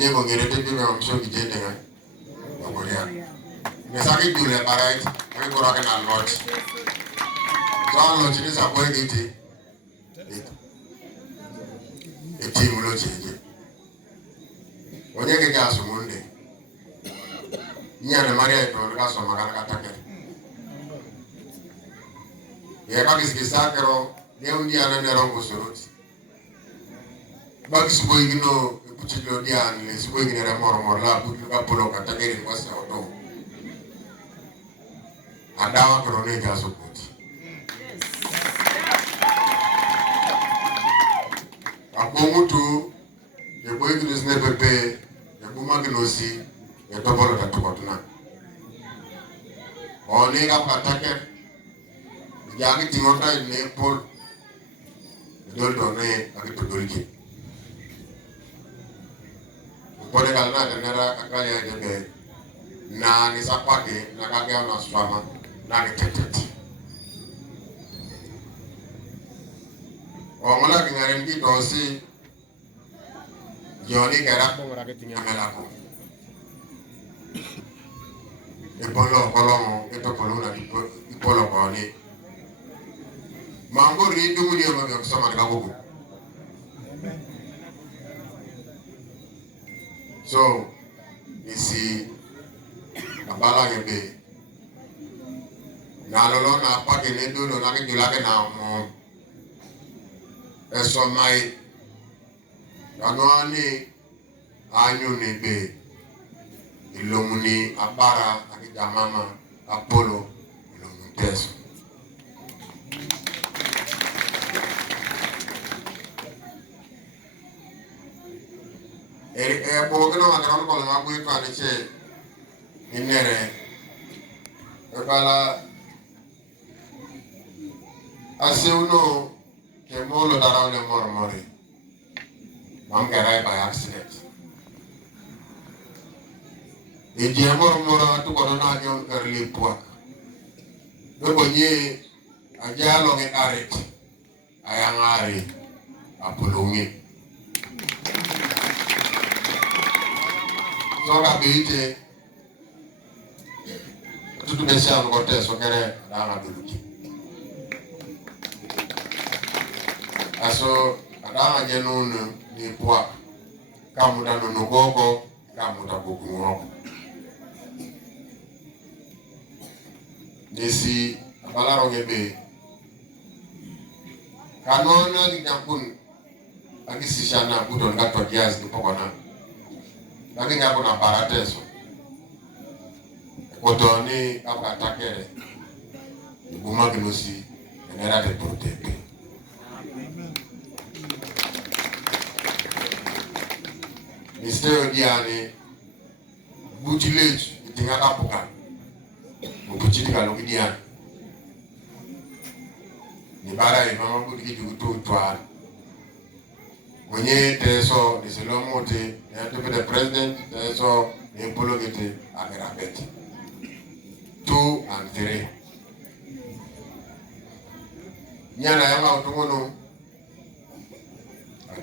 Onye go ngere te be am so gije denga. Ogoria. Me saki dule barait, ami ko rake na lot. So lot ni sa ko ngiti. Eti mulo cheje. Onye ke ga so munde. Nyane Maria to ga so magana katake. Ye ka kisikisa kero, ye undi ana ne rongo soroti. Bagi subo igino kuchilo dian le subo igine re mor la butu ka polo kata geri wasa oto. Adawa kero ne ga so kuti. Akomutu ye boy igine sne pepe ye buma ginosi ye to polo tatu kotuna. Oni ka katake Yagi tingota ne pol dol done agi to dolki pole kalna denera akali ade na ni sapake na kage na swama na ni tetet o mala ngaren ki dosi joni kera ko ngara ke tingamela ko e polo kolomo e to polo na di polo ko ni Mango rindu muni ama ga sama ga gogo. So, isi abala yebe. Na lolo na pa ke ne do na ke jula ke na mo. Eso mai. Kanoni anyu ne be. Ilomuni abara akija mama Apollo ilomu teso. Bogino magano ko ma bu pa ni che inere bala aseuno ke molo darao le mormori mam garai by accident e je mormora tu ko na nyon karli puak do bonye ajalo nge aret ayangari apulungi Soga bite tutu besa ngote sokere dana duluki aso adama jenunu ni pwa kamuda no gogo kamuda gogo nesi abalaro ngebe kanona nyampun akisishana budon gato giaz ni pokona Lagi ngapo na barateso. Kotoni apa takere. Buma ginosi enera de protege. Mistero diane butilej itinga kapuka. Buchiti kalogi diane. Ni bara mama budi jugutu twa. Mwenye teso ni silomote ya tepe the president teso ni pologete agerabeti 2 and 3 nyana yama utungono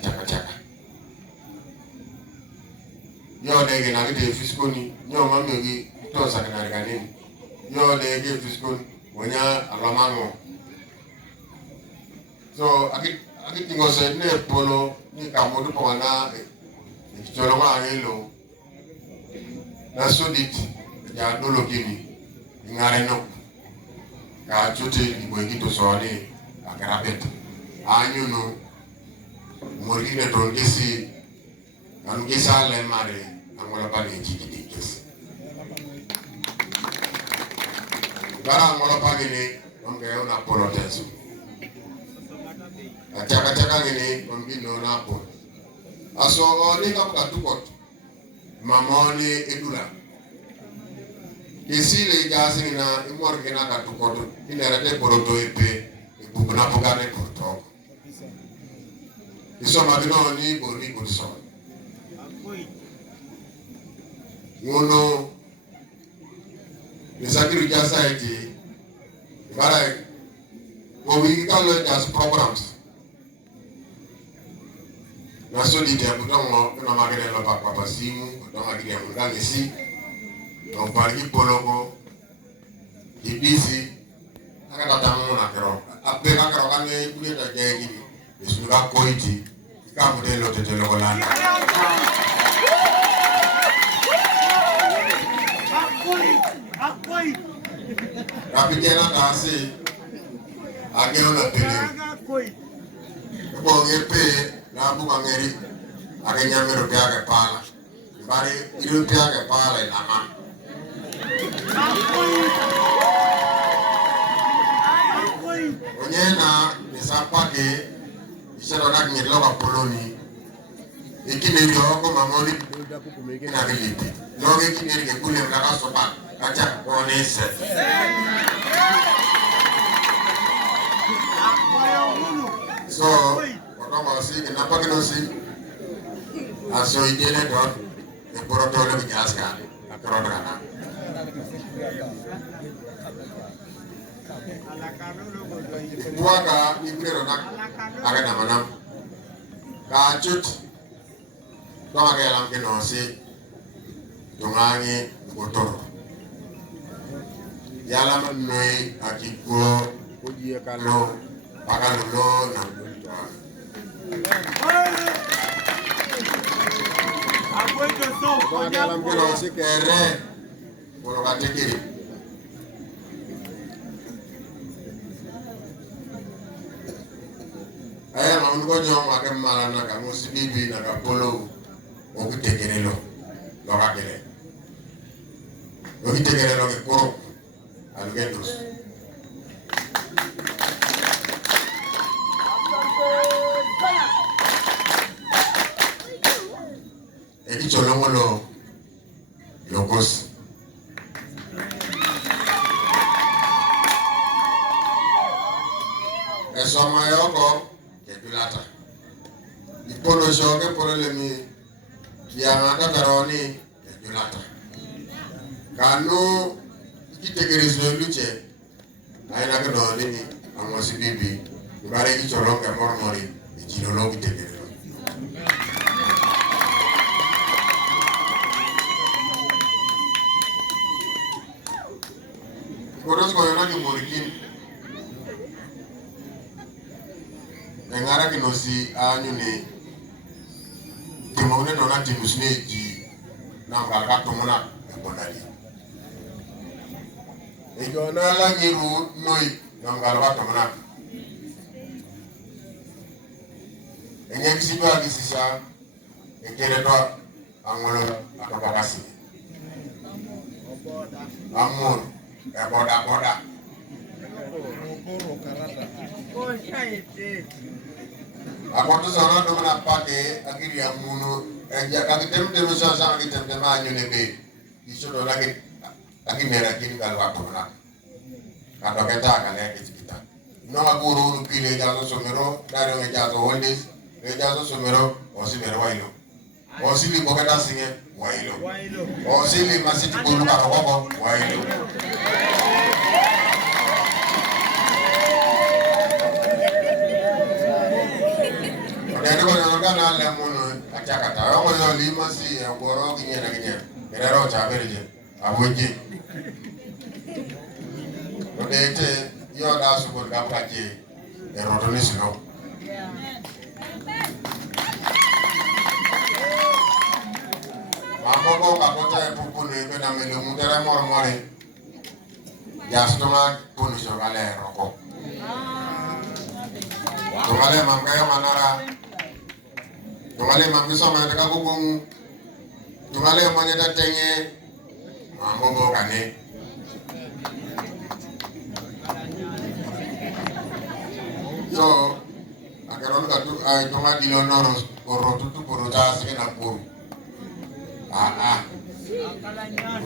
chaka yo dege na gite fiskoni nyo mamyogi to sakana ganini yo dege fiskoni wonya alamango so akiti ngose ne polo ni kamudu pona Jolonga hilo na sudit ya dolo kini ngare no ka chote ibwengi to sone agarabet anyu no morine tongesi angesa le mare angola pale jikidikes bara angola pale ni onge una poroteso Achaka ngene onbino na po aso oni kapuka tukot mamoni edula isile gasi na imorge na katukot inerate poroto epe ibubuna pogane porto iso mabino ni boni bodiso ngono nisakiri jasa eti bara we call it as programs na so di dia butongo na magene lo papa simu butongo di dia mundani si no pargi poloko ibisi aka tatamu na kero ape ka kero kan ngai kuye ta jai gini isuga koiti ka modelo tetelo kolanda akoi kapitena tasi ageo na tele ko ngepe na buka ngeri agenya mero piaga pala bari iru piaga pala na ma onyena nisapake isero na ngiro ka poloni ikine yo ko mamoni na biliti no ge kine ge kule na ka sopa acha konese so kama si kenapa kena si aso idene dot e porotole bijaska akrodana buaka ibrero nak aga namanam kachut kama kelam keno si tungangi motor yala manoi akiko ujie kalo pakalulo na dalam kilo si kere puluh kaki kiri ayah mau nunggu jom makan malam nak kamu si bibi nak kapolo mau kita kere lo kakek lo kita kere lo kekoro algetus Eki cholongo lo logos. Esoma yoko kepilata. Ipono shoke polo lemi kiamata taroni kepilata. Kanu kitegerezo luche aina keno nini amosi bibi. Ibare eki cholongo ke mormori ijilolo kitegerezo. Koros ko yana ki morikin engara ki nosi anyune timone dona timusne ji na ngaka tomona ebonali e jona la ngiru noi na ngaka tomona enye kisiba kisisa ekere do angolo akabakasi amon boda akoto sana do na pake akiri amuno eja kakitem temu sasa akitem temanyo nebe iso do lagi akimera kini kalwa kona kato keta kale kita no aguru pile jaso somero dario ngejaso holdis ngejaso somero osimero wailo osili bokata singe wailo osili masiti bulu kakoko wailo Nene ko nyoka na le mono achakata yo yo lima si agoro kinyera kinyera erero chaberje aboje odete yo da su ko kapaje erotoni sino Amoko kapota epupuni bena mele mundere mormore yastoma punisho vale roko Tumale mamkaya manara Tumale mambiso manataka kukungu Tumale manyata tenye Mambobo kane So Akeron katu Tunga dilonoro Korotutu kuruta Sige na puru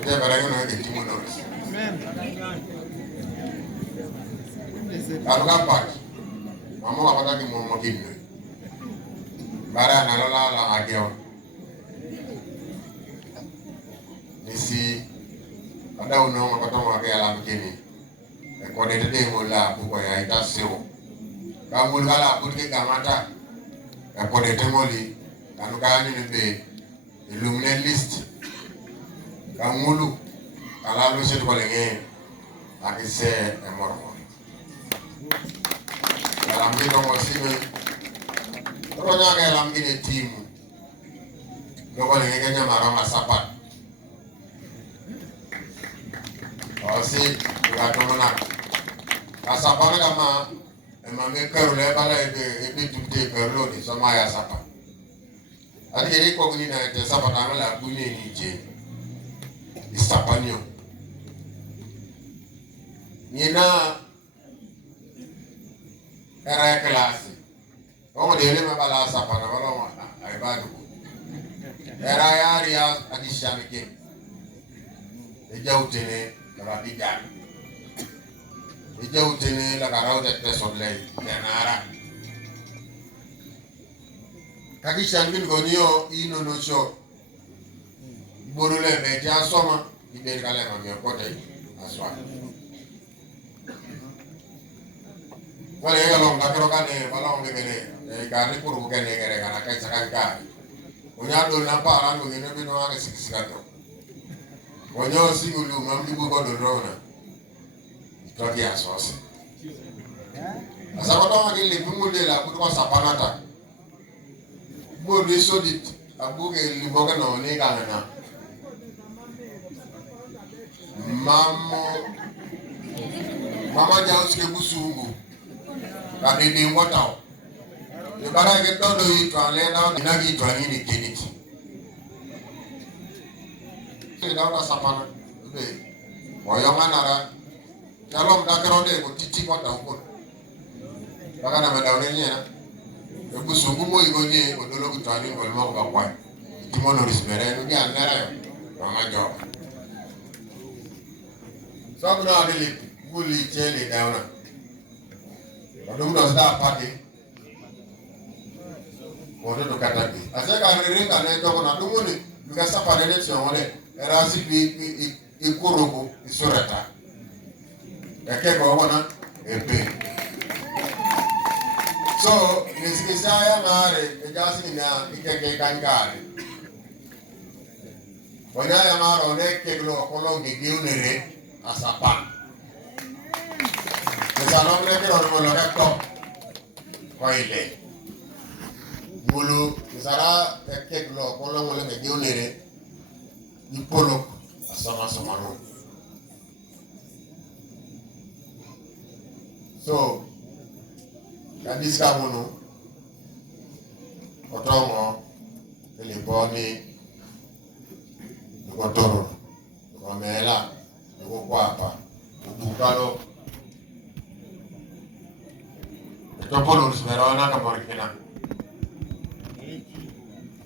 Udah barangnya nanti timun terus. Kalau kapan? Kamu apa lagi mau makin? Barang nalola ageo. Nisi ada unong apa tuh pakai alam kini. Kau dede deh mula buku ya itu sewa. Kamu kalau aku ke kamata, kau dede muli anu kani ni be ilumne list kamulu ala lo se ko lenge akise emormo lambi ko mosime ko nyaga lambi ne timu ko lenge kenya marama sapat osi gatomona asapana kama emame karule bala ebe tunte karlo ni sama ya sapa ati eri ko ni na te sapa na la kuni ni je isapanyo nina era klase o de le me bala sapa na bala ma ai badu era yari ya akishamike ejautene la bijan ejautene la karau de tesolle yanara kakishangi ngonio ino no show borule be ja soma ibe kale ma mi kote aswa wale ya long kakero kane balong ngene e gari kuru kene gere kana kai sakanga onya do na para ngo ngene bino ake sikisikato onyo singulu mamdi bu ko do rona itoki asose asaba to ngile bimule la kuto sapanata bo de sodit abuge liboga no ne kana mama jaus ke busungu kadi ni ngotao e bara ke todo itu ale na dinagi to ani ni kiniti e dawa sapana be oyonga nara jalom dakrode ko titi ko taw ko baga na medawne nya e busungu mo igoni o dolo ko tani ko mo ko kwa timono risbere no ya nara mama jo so na adili guli chele dauna odum do sta pati odo to kataki ase ka rere ka ne to na dumuni duka sapa ne chone era si bi ikurugo isurata yake ko wana epe so nisikisaya mare ejasi na ikeke kankare wanya ya maro ne keglo kolo gigiunere asapa misalnya mereka orang melakukan top koile bulu misalnya kek lo kalau mulai medium nere dipolok sama no so kadis kamu no otomo telefoni dikotoro dikomela dikokwapa dikukalo topolo smerona ka morkina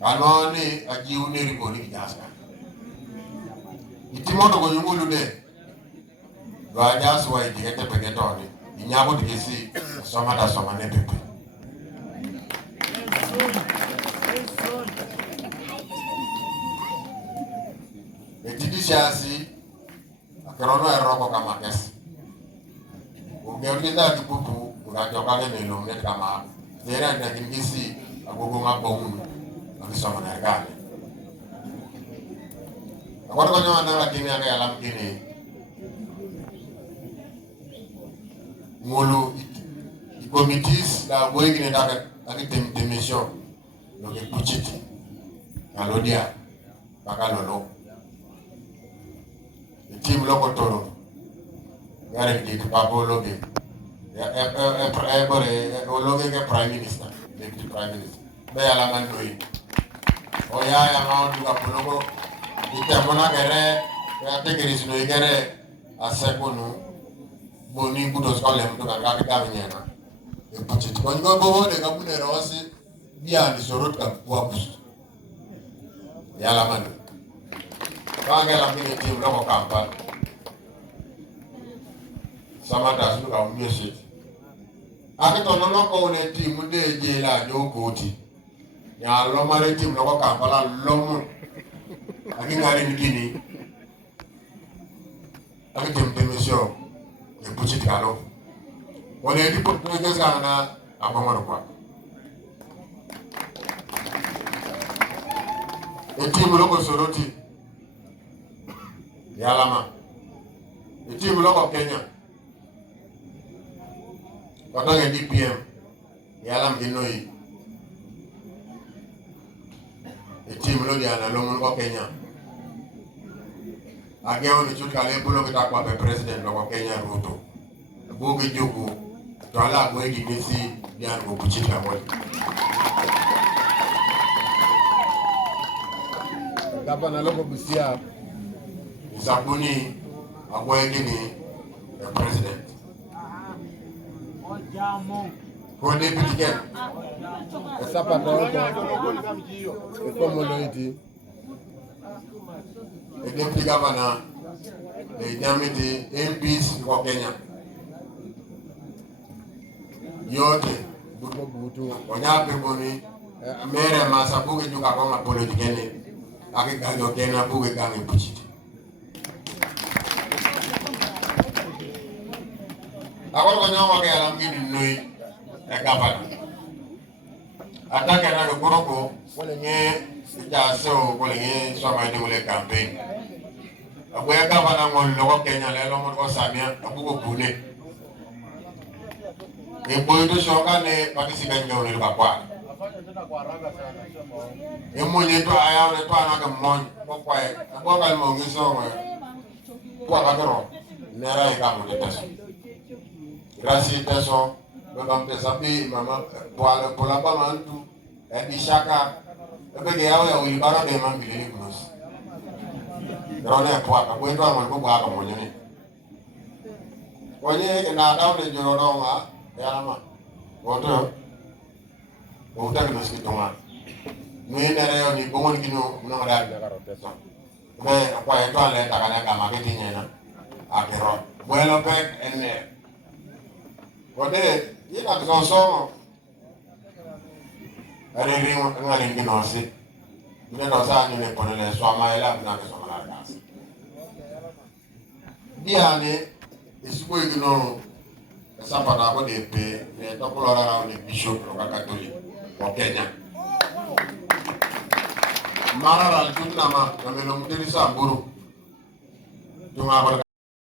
anoni ajiuni riboni jasa itimoto ko nyumulu de wa jasu wa ikete pegetoni inyabo dikisi soma ne pepe etidishasi akrono eroko kama kesi ugeonda dipupu unajoka ne no ne kama zera na kingisi agogo mabongu akisoma na gani akwa kwa nyama na lakini anga ya lamkini ngolo committees la boygi ne daga akitem demission no ke kuchiti alodia bakalolo team loko toro ngare ndi babologe ologe ke prime minister deputy prime minister be ala mandoi o ya ma nduga pologo itamona gere ya tegeris no igere asekonu boni kudos kole mduga ngabe kamenyana e kuchiti kongo bobo de kabune rosi bia ni sorot ka kuabus ya la manu kanga la mini team loko kampa sama das lu ka music akito nono ko ne team de je la jo koti ya lo mare team loko kampa la lomu aki ngari nikini aki team e kuchiti kalo wone di portuguese kana apa maro kwa Etimu loko soroti. Yalama. Etimu loko Kenya. Kotonge DPM. Yalam Inoi. Etimu lo diana loko Kenya. Ageo ni chuka lebulo kita kwa president loko Kenya Ruto. Bugi jugu. Tuala gwegi nisi diana kupuchika mwali. Gavana loko Busia. Zabuni agwegi ni the president. Kwa deputy ken. Esapa dogo. Ikomo loiti. The deputy governor, the Jamiti MPs kwa Kenya. Yote butu wanyape boni mere masabuge juka kama politikeni akiganyo Kenya buge gangi puchiti. Akolo kanyawa ke alam gini noi gavana. Atake na goroko wala nye jaso wala nye soma de wala campaign. Abuya gavana ngol loko Kenya lelo mo ko samia abugo bune. Boy to shoka ne pakisiga nyaw ne bakwa. Mwenye to aya ne to anaka mon kokwa aboka mo ngiso mo. Kwa bakero nera ikamu de taso. Grâce taso baba mpesapi mama pola ba mantu edishaka ebege yawe ya wilibara de mambili kunos. Rone kwa ka bwendo amon ko bwa ka monyene. Onye na dawo de jorodonga Yalama, water, water must be done. No, ni bongo kino muna dali na karoteso. Be kwa eto ale takana kama marketing na akero. Bueno pek enne. Wote ina kusomo. Ari ringo ngari kino si. Ndio ndo saa nyune ponele swama ela na kesoma la kasi. Diane isipo kino Sapa na ko de pe ne to ko lora ni bishop ro Catholic ko Kenya. Mara ral tunna ma na melo muteri samburu. Tunga